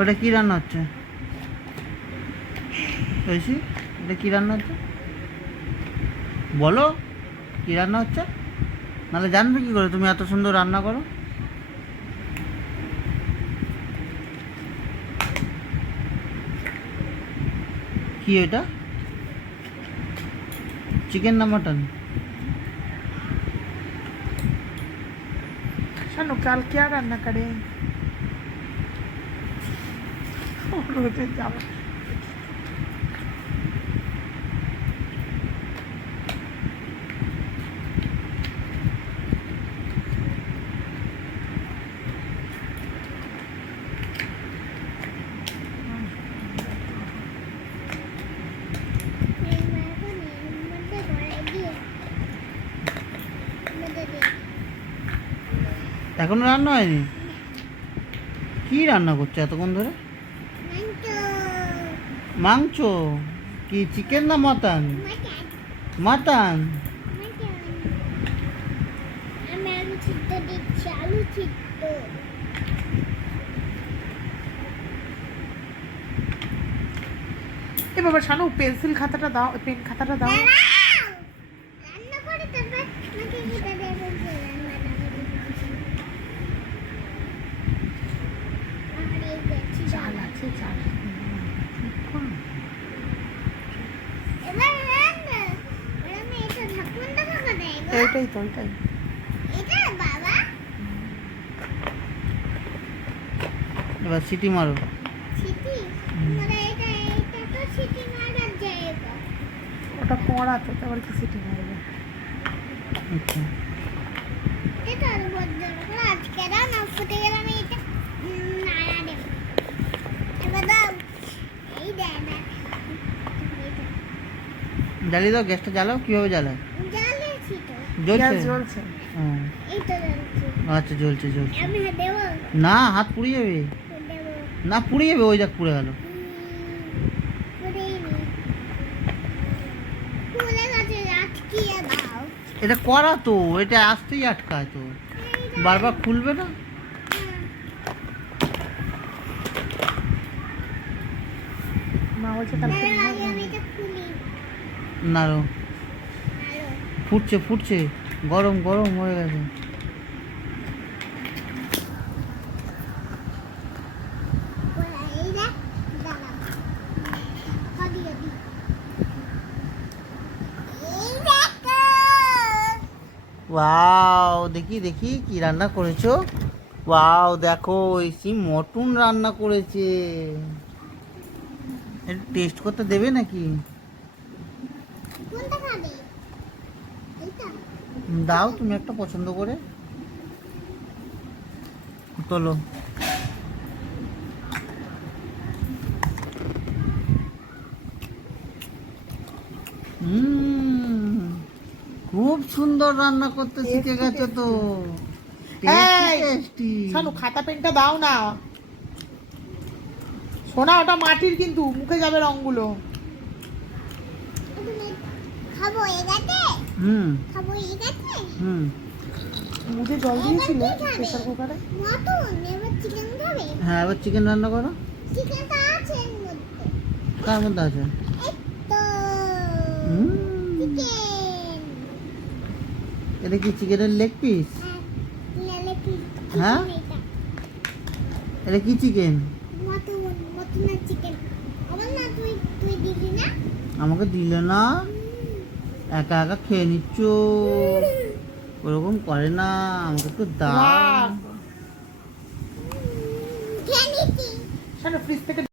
ওটা কি রান্না হচ্ছে? ঐশী, এটা কি রান্না হচ্ছে বলো? কি রান্না হচ্ছে? নাহলে জানবে কি করে তুমি এত সুন্দর রান্না করো? কি এটা? চিকেন না মটন? शानू कल क्या करना करे रोते जाओ এখনো রান্না হয়নি? কি রান্না করছো এতক্ষণ ধরে? মাংস? কি চিকেন না মটন? মটন। ए बाबा शानू पेंसिल खाताটা দাও পেন খাতাটা দাও চাল আছে চাল এইটাই তো এইটাই এবার সিটি মারো। ওটা পড়া তো আবার কি সিটি মারবে আচ্ছা, জ্বালিয়ে দাও। গ্যাসটা জ্বালাও। কিভাবে জ্বালায়? গ্যাস জ্বলছে? জ্বলছে হ্যাঁ, আচ্ছা, জ্বলছে জ্বলছে। না, হাত পুড়ে যাবে। না, পুড়ে যাবে। ওই দেখ পুড়ে গেল। এটা করা তো, এটা আসতেই আটকায় তো, বারবার খুলবে না। মা বলছে কালকে নাড়ো। ফুটছে ফুটছে, গরম গরম হয়ে গেছে। ওয়াও, দেখি দেখি কি রান্না করেছো। ওয়াও, দেখো ঐশী মটন রান্না করেছে। একটু টেস্ট করতে দেবে নাকি? দাও তুমি একটা পছন্দ করে। তোলো। খুব সুন্দর রান্না করতে শিখে গেছো তো। টেস্টি। শানু খাতা পেনটা দাও না সোনা ওটা মাটির কিন্তু মুখে যাবে রংগুলো মুখে জল দিয়েছিলে প্রেসার কুকারে হ্যাঁ, এবার চিকেন রান্না করো। কার মধ্যে আছে? এটা কি চিকেনের লেগ পিস? হ্যাঁ, এটা কি চিকেন? আমাকে দিলে না, একা একা খেয়ে নিচ্ছ। ওরকম করে না, আমাকে একটু দাও। ফ্রিজ থেকে